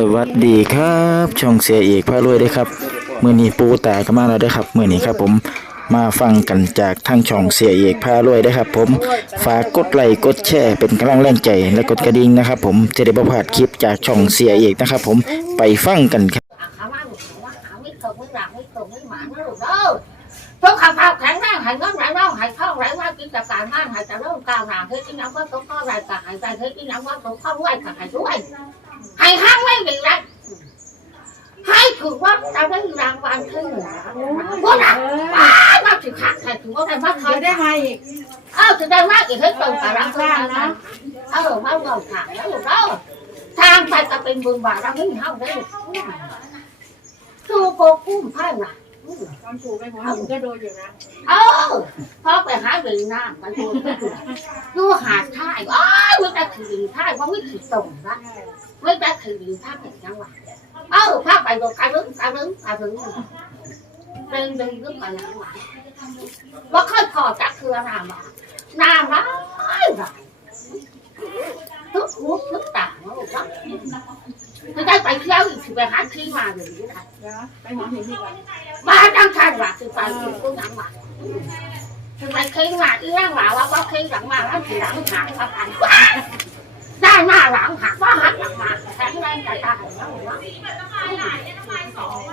สวัสดีครับ ช่องเสียเอกพารวยเด้อครับมือนี้ปูตาก็มาแล้วเด้อครับมือนี้ครับผมมาฟังกันจากทางช่องเสียเอกพารวยเด้อครับ ผมฝากกดไลค์กดแชร์เป็นกำลังแรงใจและกดกระดิ่งนะครับ ผมจะได้บ่พาดคลิปจากช่องเสียเอกนะครับ ผมไปฟังกันครับทุกข่าวข่าวแข็งแรงหายเงินไหลน่องหายท่องไหลว่ากินจากการงานหายจากเรื่องกาวหน้าเฮ้ยที่น้ำว่าตกข้อไรกะหายใจเฮ้ยที่น้ำว่าตกข้อรวยกะหายด้วย หายห้างไม่ดีละให้ถือว่าจะได้รางวัลที่หนึ่งว่าหนักว้าวมาถึงขักแต่ถือว่าได้มากเคเขายได้ได้มาอีกเออจะได้มากอีกให้ตรงกับรักกันนะเออมาเงาถางแล้วลูกเด้อทางไปจะเป็นบุญบาปเราไม่มีเท่าได้คือโกกุ้มไพ่หนัก ตอนปู่ไปหัวหมุนก็โดนอยู่นะเออพอไปหาดีน้ำมันโดนก็ถูกดูหาดท่ายอ๋อไม่ได้ถือดีท่ายว่าไม่ถือตรงนะม่ได้ถือดีท่ายเป็นจังหวะเออพาไปดูการลึกการลึกการลึกเดินเดินลึกไปจังหวะว่าค่อยพอจักคือน้ำมาน้ำร้ายร้ายทุกหูทุกตาเนาะเนาะจะได้ไปเที่ยวอีกสิไปหาที่มาเลยนะเดี๋ยไปหัวหินดีกว่ามาจังทันว่าคือไปคือกูหนังว่าคือไปคิงว่าอีนั่งว่าว่าว่าคิงหลังมาแล้วทีหลังหักมาพันได้มาหลังหักว่าหักหลังมาแข็งแรงใจได้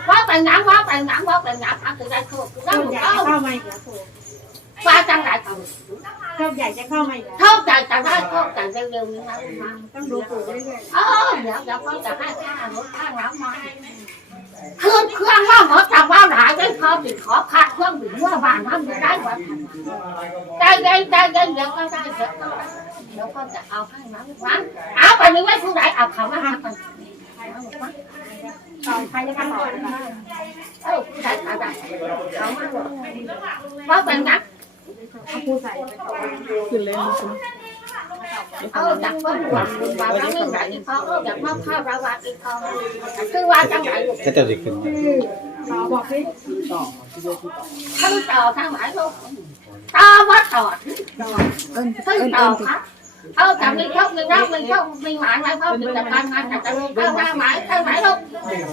ว่าเป็นหนังว่าเป็นหนังว่าเป็นหนังพักคือได้โชคโชได้คหมใหดญ่เอ้าจะเข้ามาอีกแล้วปู่ว่าจังไรกันโชคใหญ่จะเข้ามาอีกแล้วโชคใจจะได้โชคใจเร็วๆนี้นะมาต้องดูปู่เรื่อยเออเดี๋ยวเดี๋ยวเขาจะให้ข้ารถข้างแล้วมาคือเครื่องว่าหมอจำว่าหลายได้พอติดขอพักเครื่องบินว่าบ้านทำได้กว่าทันได้เย็นได้เย็นเดี๋ยวก็ได้เดี๋ยวก็ได้เดี๋ยวก็จะเอาให้นะลูกนะเอาไปนี้ไว้ผู้ใดเอาเขามาหาไปๆต่อใครจะมาต่อนะคะเออผู้ใดเอาได้เขามาหมดว่าเป็นนัก เอาปู่ใส่ไปต่อขึ้นเลยเอาจากว่าหวังบุญบาปแล้วไม่ไหนอีกเขาเออจากมาข้าวระวัดอีกเขาคือว่าจังไหนลูกก็จะดีขึ้นมาชื่อต่อบอกสิทั้งต่อทั้งหลายลูกต่อว่าต่อต่อทั้งต่อครับ เออจากมีโชคมีรักมีโชคมีหมายไว้พ่อมีแต่การงานแต่จะลงเข้าหน้าหมายทั้งหลายลูก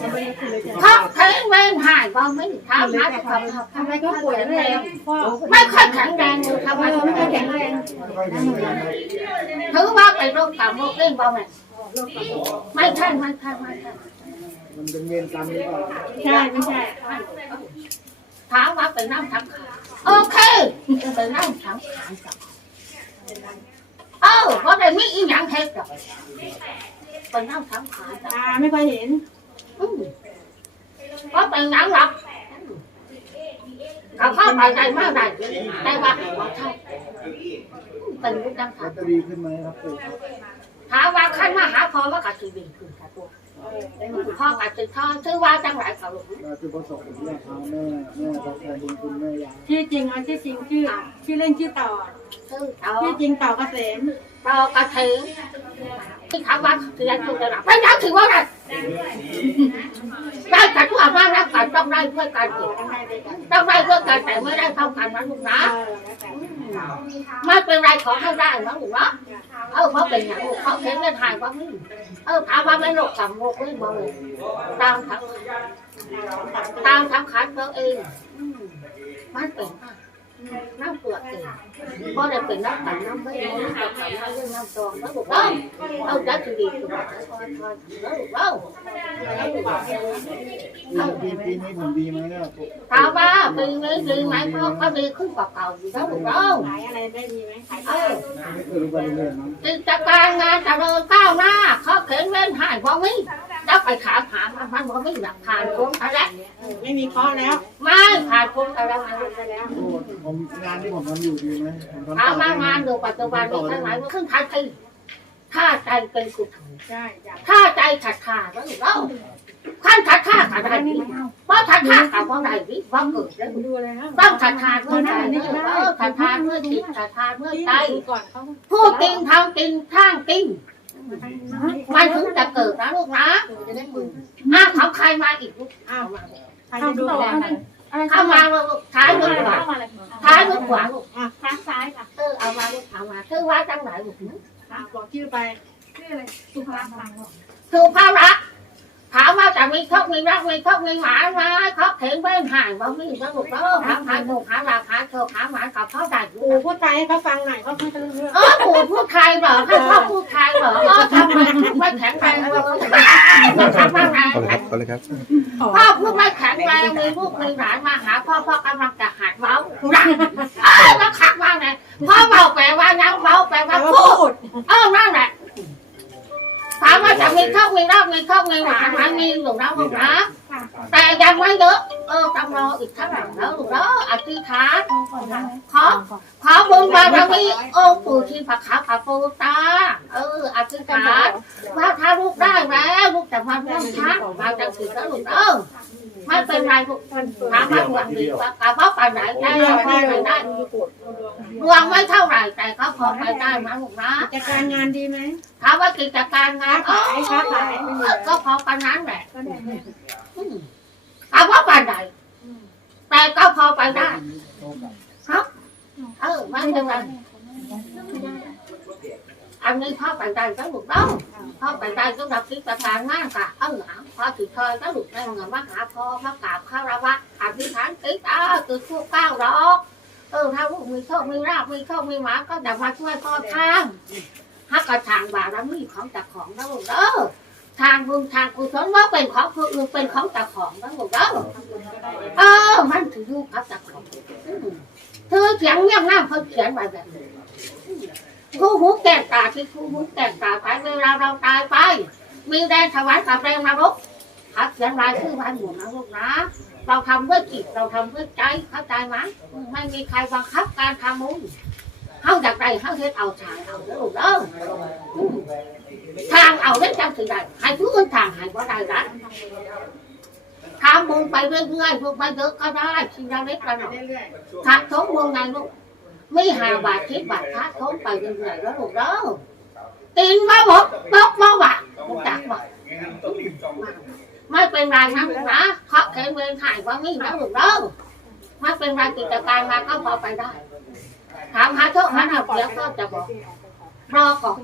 ยังไม่ได้ขึ้นเลยจ้ะเพราะเทงแรงหายก็ไม่ทำนะจะทำทำไมก็ป่วยแรงพ่อไม่ค่อยแข็งแรงอยู่ทำไมเออไม่ไม่ค่ค่ออยยแข็แข็งงแรแรงงถือว่าเป็นโรคต่ำโรคเล่นบ้าไหมไม่ใช่ไม่ใช่ไม่ใช่มันเป็นเวรกรรมหรือเปล่าใช่ไม่ใช่ถามว่าเป็นน้ำทั้งขาโอเคเป็นน้ำทั้งขาเออเพราะในมีอีหยังเทศกับไปนน้ำทั้งขาตาไม่ค่อยเห็นเพราะเป็นน้ำหลับเขาเข้าไปใจมากได้ได้ว่าเขาชอบเป็นรูปดังขาตเตอรี่ขึ้นไหมครับ ปู่ครับถามว่าขั้นมาหาพอว่ากัดสีดีขึ้นค่ะตัวเออได้หมดพ่อกัดสีทอชื่อว่าจังไรเขาลูกว่าจุดประสงค์เนี่ยพาแม่แม่ทดแทนบุญคุณแม่ยายชื่อจริงอะชื่อจริงชื่อชื่อเล่นชื่อต่อชื่อเขาชื่อจริงต่อเกษมเรากระถือที่ถามว่าคือยังถูกระดับไม่ยังถือว่าไงได้แต่ทุกอย่างว่ารักกันต้องได้เพื่อการเก็บต้องได้ด้วยกันต้องได้เพื่อการแต่ไม่ได้เท่ากันนะลูกนะเออแล้วแต่ ไม่เป็นไรขอให้ได้นะลูกนะเออเพราเป็นอย่างลูกเขาเห็นไม่ทายว่ามึงเออถามว่าไม่หลบสำโรคไม่บ่เลยตามทั้งตามทั้งขันตัวเองมันเป็นน้ำเปลือกเอง เพราะได้เป็นน้ำตันน้ำไม่ได้น้ำตันน้ำเรื่องน้ำตองแล้วลูกเอ้าเอาได้ทีดีคือว่าแล้วลูกเอ้าปีนี้ผมดีไหมเนี่ยปู่ถามว่าปีนี้ดีไหมเพราะเขาดีขึ้นกว่าเก่าอยู่แล้วลูกเอ้าขายอะไรได้ดีไหมขายเออไม่เคยรู้ไปเรื่อยๆมั้งกิจการงานเจริญก้าวหน้าเขาเข็นเล่นหายบ่มีแล้วไปถามหามันมันบ่มีหลักฐานคุ้มอะไรเออ ไม่มีเคราะห์แล้วไม่ผ่านคุ้มอะไรมาไปแล้วปู่ผมงานที่ผมทำอยู่ดีไหมผมทำถามต่อมาได้ไหมงานดูปัจจุบันนี้ทั้งหลายมันขึ้นทันทีถ้าใจเป็นกุศลใช่อยากถ้าใจขัดขาดแล้วเล่าขั้นขัดขาดอะไรนี่เพราะขัดขาดกับว่าอะไรนี่ว่าเกิดแล้วดูเลยนะต้องขัดขาดเมื่อใจเออขัดขาดเมื่อจิตขัดขาดเมื่อใจ ดูก่อนเขาพูดจริงทำจริงท่างจริงมันถึงจะเกิดนะลูกนะจะได้มืออ้าของใครมาอีกลูกอ้าวใครจะดูแลกันเข้ามาลูกท้ายมือขวาท้ายมือขวาลูกอะข้างซ้ายค่ะเออเอามาลูกเอามาชื่อว่าจังไหนลูกอะบอกชื่อไปชื่ออะไรสุภาพลังคือพระรักมีโชคมีรักมีโชคมีหมามาเขาเข็นเป็นหายบ่มีสนุกแล้วหาหาถูกหาหลักหาโชคหาหมากับเขาได้ปู่พูดไทยให้เขาฟังหน่อยเขาไม่รู้เรื่องเออปู่พูดไทยเหรอให้พ่อพูดไทยเหรอเออทำไมไม่แข็งแรงเลยไม่ แข็งแรงเอาเลยครับพ่อพูดไม่แข็งแรงมีลูกมีหลานมาหาพ่อพ่อกำลังจะหัดเมาดังเออแล้วขัดว่าไงพ่อเมาแปลว่าน้ำเมาแปลแต่ว่าว่าพูดพูดเออนั่นแหละถามว่าจะมีโชคมีลาภมีโชคมีหมามันมีอยู่นะลูกนะ แต่ยังไว้เยอะเออตำรออีกเท่าไหร่แล้วลูกเนาะอธิษฐานขอขอบุญบารมีองค์ปู่ที่ผักขาวผักปูตา เอออธิษฐานว่าถ้าลูกได้แล้วลูกจะมาร่วมทางมาจังสีแล้วลูกเออ ไม่เป็นไรลูกถามว่าหวังดีว่ากระเป๋าไปไหนได้ไม่ไปได้ดวงไม่เท่าไหร่แต่ก็พอไปได้นะลูกนะจะการงานดีไหมถามว่ากิจการงานค้าขายค้าขายเออก็พอกันนั้นแหละอืมถามว่าไปไหนแต่ก็พอไปได้ครับเออไม่เป็นไร อันนี้พ่อไปได้ก็หลุดเด้าพ่อไปได้ก็รับกิจการงานกะเออเอาพอถือคอยก็หลุดในเงินมาหาพ่อมากราบคารวะอธิษฐานติดอ่าคือคู่เก้าดอกเออถ้าลูกมีโชคมีราบมีโชคมีหมาก็จะมาช่วยพ่อทางฮักกระทางบารมีของจากของนะลูกเด้อทางบุญทางกุศลว่าเป็นของคนอื่นเป็นของจากของนะลูกเด้อเออ มันถือลูกครับจากของเธอเขียนเงียบง่าเขาเขียนไว้แบบนี้คู่หูแก่ตาที่คู่หูแก่ตาไปเวลาเราตายไป มีแรงถวายกับแรงนรกหักเขียนรายชื่อไว้หมดนะลูกนะ เราทำด้วยจิตเราทำด้วยใจเข้าใจไหมไม่มีใครบังคับการทำมุญเฮาอยากได้เฮาเฮ็ดเอาทางเอาเด้อลูกเด้อทางเอาเล่นจังสิได้ให้ผู้อื่นทางให้บ่ได้ละทำบุญไปเรื่อยๆพวกไปเยอะก็ได้ทีละเล็กละน้อยเรื่อยทักทงวงในลูก ไม่หาบาททิบาททักทงไปเรื่อยๆแล้วลูกเด้อตีนมาบอกบอกมาว่าลูกจักบอกไม่เป็นไรนะลูกนะเคาะเข็นเวรหายว่ามีนะลูกเด้อไม่เป็นไรกิจการมาก็พอไปได้ ถามหาโชคหาหนับเดี๋ยวก็จะบอกรอก่อน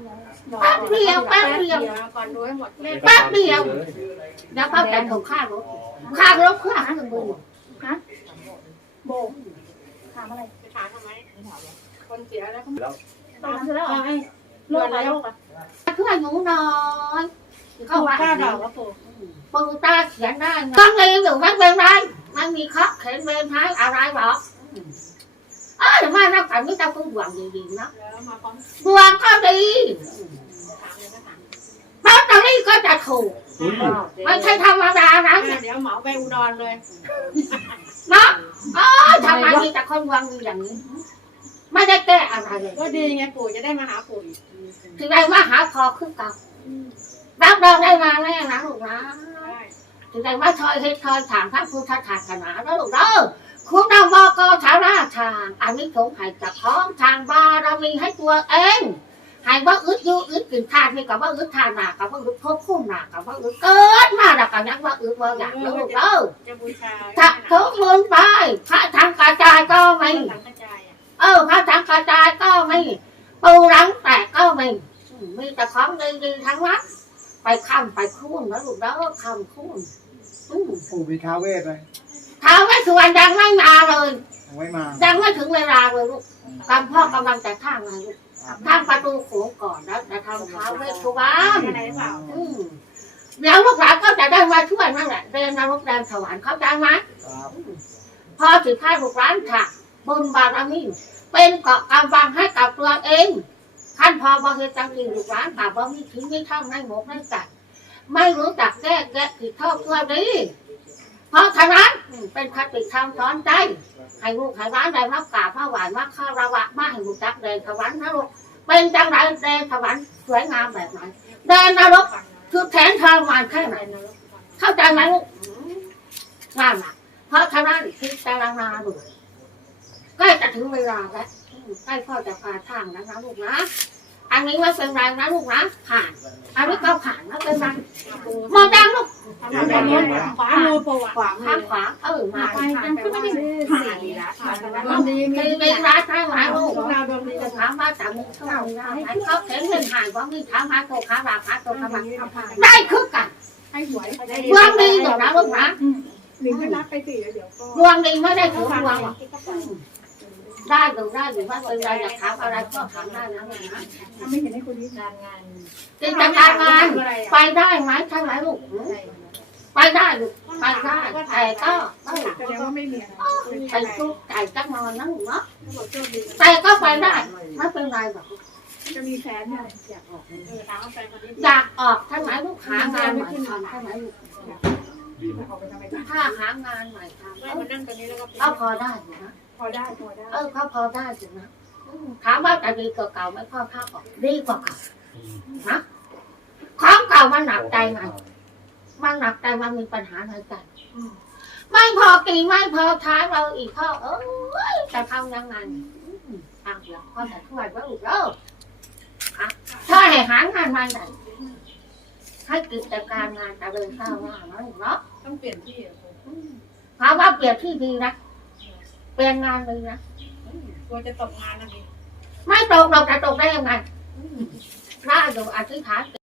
แป๊บเดียวแป๊บเดียวก่อนดูให้หมดเลขแป๊บเดียวแล้วก็แต่ถูกค่ารถค่ารถเพื่อหาเงินบุญโบถามอะไรถามทำไม คนเสียแล้วก็ตอนนั้นแล้วให้รวดแล้วเพื่อหนูน้อยเข้าว่าก้าดอกว่าปู่ปูตาเขียนได้นะต้องเรียนอยู่ไม่เป็นไรไม่มีเคาะเขียนเวรท้ายอะไรหรอกเออมานักแต่ไม่ต้องพูดหวังดีๆนะแล้วมาพร้อมดวงก็ดีถามเลยก็ถามลอตเตอรี่ก็จะถูกไม่ใช่ธรรมดานะเดี๋ยวเหมาไปอุดรเลยเนาะเออทำไมมีแต่คนหวังดีอย่างนี้ ไม่ได้แก้อะไรเลยก็ดีไงปู่จะได้มาหาปู่อีกถึงได้มาหาคอขึ้นเก่ารับรองได้มาแน่นะลูกนะได้ถึงได้มาชอยเฮ็ดชอยถามพระพุทธศาสนาแล้วลูกเด้อคุณนำบอกชาราทางอันนี้สงให้จับท้องทางบารมีให้ตัวเองให้ว่าอึดอยู่อึดกินทานนี่กับว่าอึดทานหนักกับว่าอึดพบคู่หนักกับว่าอึดเกิดมาแล้วกับยังว่าอึดว่าอยากแล้วลูกเด้อจะบูชาถักทุกมือไปพระทางกระจายก็ไม่ เออพระทางกระจายก็ไม่ปูรังแตกก็ไม่อืมมีแต่ของดีๆทั้งนั้นไปค้ำไปคุ้นแล้วลูกเด้อค้ำคุ้นอืมปู่มีท้าวเวทไหมท้าวไม่สวนยังไม่มาเลยยังไม่มายังไม่ถึงเวลาเลยลูกกำพ่อกำลังจะข้างไงลูกข้างประตูโขงก่อนแล้วจะทำท้าวเวสสุวรรณอะไรเปล่าอืมเดี๋ยวลูกหลานก็จะได้มาช่วยนั่นแหละเรียนนรกแดนสวรรค์เข้าใจไหมครับพอถึงข้าลูกหลานค่ะ บุญบารมีเป็นเกาะกำบังให้กับตัวเองท่านพอบริเหตุจังจริงลูกหลานบว่ามีถึงไม่เท่าในหมกในจัดไม่รู้จักแก้แก้ผิดเท่าตัวดีเพราะฉะนั้นเป็นคติธรรมสอนใจให้ลูกให้ร้านได้มากราบมาไหวานมาข้าวระวะมาให้ลูกจักแดนสวรรค์นะลูกเป็นจังไรแดนสวรรค์สวยงามแบบไหนแดนนรกคือแขนทรมานแค่ไหนเข้าใจไหมลูกอืมนั่นน่ะเพราะฉะนั้นพิจารณาดู ใกล้จะถึงเวลาแล้วอืมใกล้พ่อจะพาทางแล้วนะลูกนะอันนี้ไม่เป็นไรนะลูกนะผ่านอันนี้ก็ผ่านไม่เป็นไรหมดยังลูกทำอะไรเนี่ยขวามือปู่อะขวามืข้าองขวาเออมาไปกันก็ไม่ได้สี่ละดวงดีมีมีมีร้านให้มาลูกพวกเราดวงดีจะถามว่าจะมีโชคมีลาภไหมเขาเข็นเงินหายว่ามีถามหาโชคหาลาภหาโชคหาลาภได้คือกันให้หวยดวงดีต่อนะลูกนะหลิงก็รับไปสิแล้วเดี๋ยวก็ดวงดีไม่ได้ถึงดวงหรอก ได้หรือได้หรือว่าเป็นไรอยากถามอะไรก็ถามได้นะลูกนะถ้าไม่เห็นให้คนนี้การงานกิจการงานไปได้ไหมใช่ไหมลูกไปได้ลูกไปได้แต่ก็เออแสดงว่าไปทุกไก่จักนอนนั่งเนาะแต่ก็ไปได้ไม่เป็นไรหรอกจะมีแฟนเนี่ยอยากออกอยากออกใช่ไหมลูกหางานม่ทำใช่ไหมลูก ออกไปทำไมถ้าหางานใหม่ทำไม่เอมาอนั่งตรงนี้แล้วก็ก็พอได้อยู่นะ พอได้พอได้เออเขาพอได้อยู่นะอืมถามว่าจะดีกว่าเก่าไหมพ่อข้าบอกดีกว่าเก่านะของเก่ามันหนักใจไงมันหนักใจมันมีปัญหาในใจไม่พอกินไม่พอทานเราอีกพ่อเอ้ยจะทำยังไงอืมทางเดียวพ่อจะช่วยว่าลูกเด้ออะถ้าให้หางานมาไหนให้กิจการงานจะเดินข้าวหน้านะลูกเนาะ ต้องเปลี่ยนที่อืมถามว่าเปลี่ยนที่ดีนะเปลี่ยนงานดีนะกลัวจะตกงานนะพี่ ไม่ตกเราจะตกได้ยังไงอืมถ้าดูอธิษฐาน